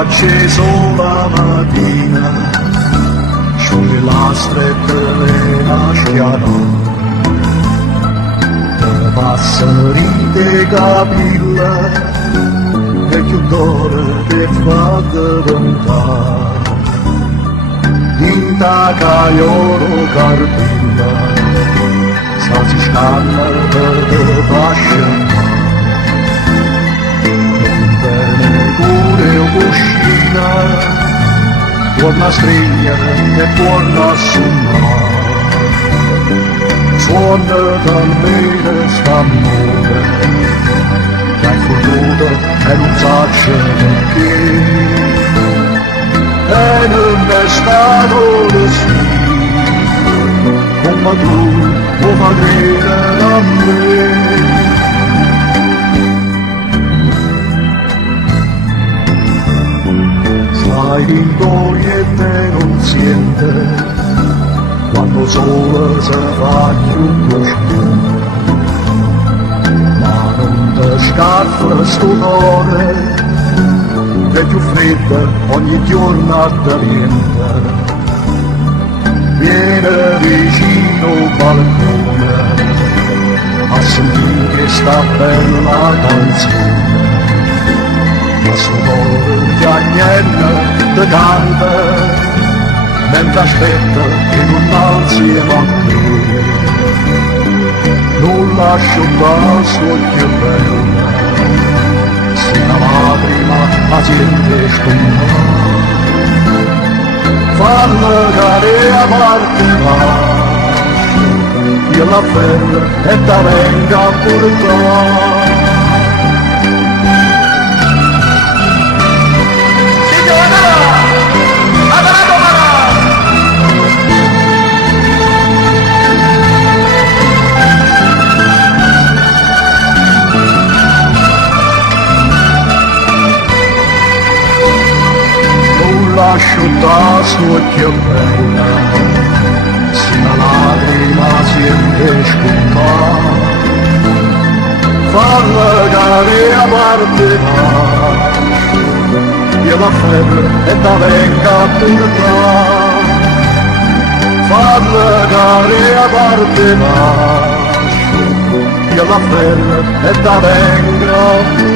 acceso la mattina, scioglie la stretta vena schiano, passerite capilla, e più d'ore che fa diventare, in ta caiolo carpilla, sa si scanna per te fascia. Torna striglia e torna a suonare, suona talmente st'amore, che hai fornuto e non saccia perché, e non è stato destino, come tu lo fai credere a me. Sai che te non siente quando solo si fa chiunque schiuma, ma non ti scappa sto cuore che è più fredda ogni giornata viene, viene vicino al balcone a sentire che sta bella canzone. Questo cuore che agnella te canta, mentre aspetta che non alzi e va qui. Non lascio la sua occhio bella, sino alla prima paziente scompare. Falla cadere a parte lascia, io la ferro e te venga a portare. Lascio da sua chiavella, sino alla lacrima siente scompare. Falla cadere a parte lascia, io la ferro e te venga a portare. Falla cadere a parte lascia, io la ferro e te venga a portare.